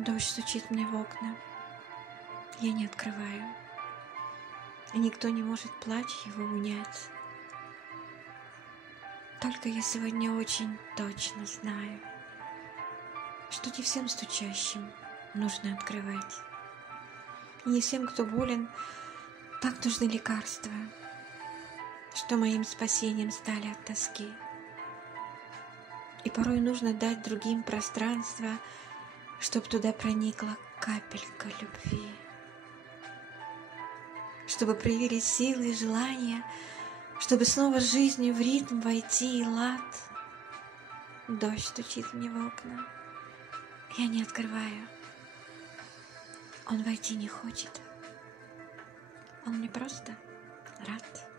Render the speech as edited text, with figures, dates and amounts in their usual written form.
Дождь стучит мне в окна, я не открываю, и никто не может плач его унять. Только я сегодня очень точно знаю, что не всем стучащим нужно открывать, и не всем, кто болен, так нужны лекарства, что моим спасением стали от тоски. И порой нужно дать другим пространство, чтоб туда проникла капелька любви, чтобы проявились силы и желания, чтобы снова с жизнью в ритм войти и лад. Дождь стучит мне в окна, я не открываю. Он войти не хочет, он мне просто рад.